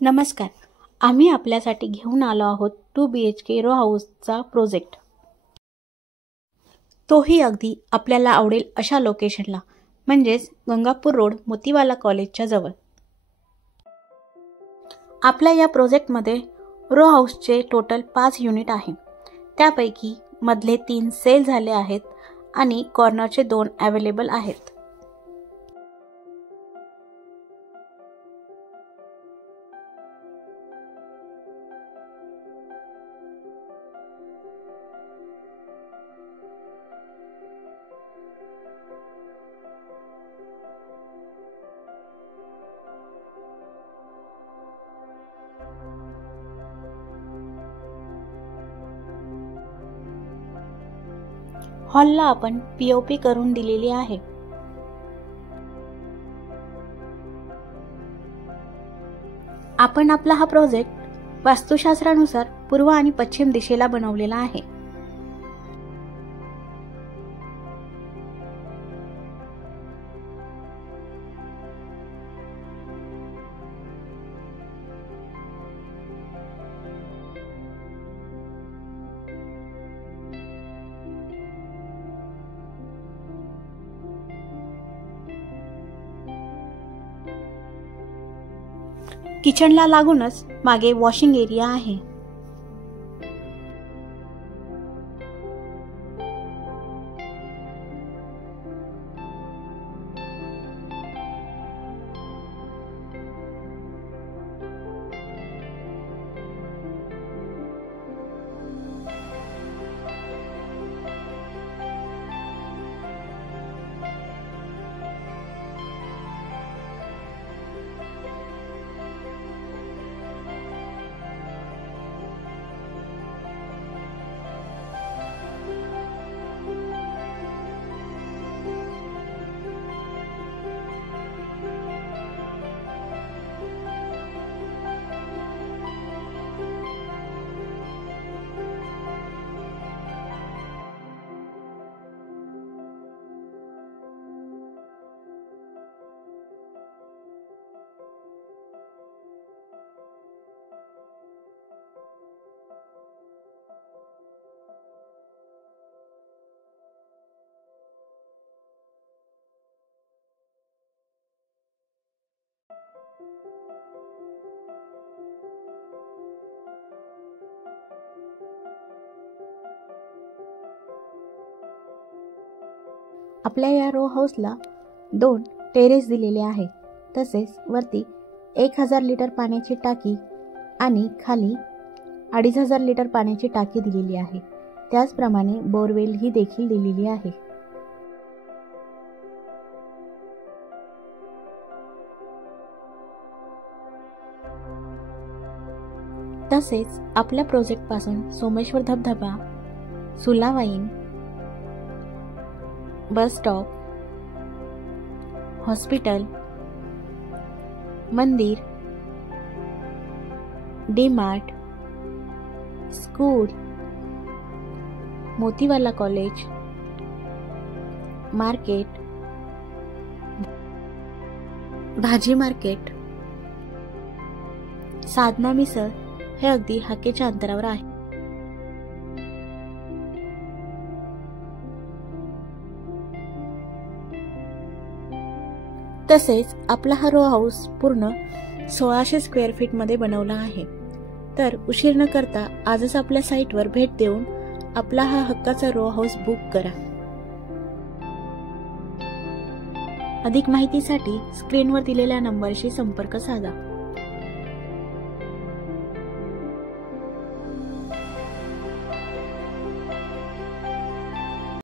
नमस्कार. आम्ही आपल्यासाठी घेऊन आलो आहोत 2 BHK रो हाऊसचा प्रोजेक्ट. तोही अगदी आपल्याला आवडेल अशा लोकेशनला, म्हणजेच गंगापूर रोड मोतीवाला कॉलेजच्या जवळ. आपल्या या प्रोजेक्टमध्ये रो हाऊसचे टोटल 5 युनिट आहे. त्यापैकी मधले 3 सेल झाले आहेत आणि कॉर्नरचे 2 अवेलेबल आहेत. हॉलला आपण POP करून दिलेली आहे. आपण आपला हा प्रोजेक्ट वास्तुशास्त्रानुसार पूर्व आणि पश्चिम दिशेला बनवलेला आहे. किचनला लागूनच मागे वॉशिंग एरिया आहे. आपल्या या रो हाऊसला 2 टेरेस दिलेले आहे. तसेच वरती 1000 लिटर पाण्याची टाकी आणि खाली 2500 लिटर पाण्याची टाकी दिलेली आहे. त्याचप्रमाणे बोरवेल ही देखील दिलेली आहे. तसेच आपल्या प्रोजेक्ट पासून सोमेश्वर धबधबा, सुलावाईन, बस स्टॉप, हॉस्पिटल, मंदिर, D-Mart, school, Motiwala college, market, भाजी मार्केट, साधना मिसळ हे अगदी हाकेच्या अंतरावर आहे. तसेच आपला हा रो हाऊस पूर्ण 1600 स्क्वेअर फीट मध्ये बनवला आहे. तर उशीर न करता आजच आपल्या साईटवर भेट देऊन आपला हा हक्काचा रो हाऊस बुक करा. अधिक माहितीसाठी स्क्रीनवर दिलेल्या नंबरशी संपर्क साधा.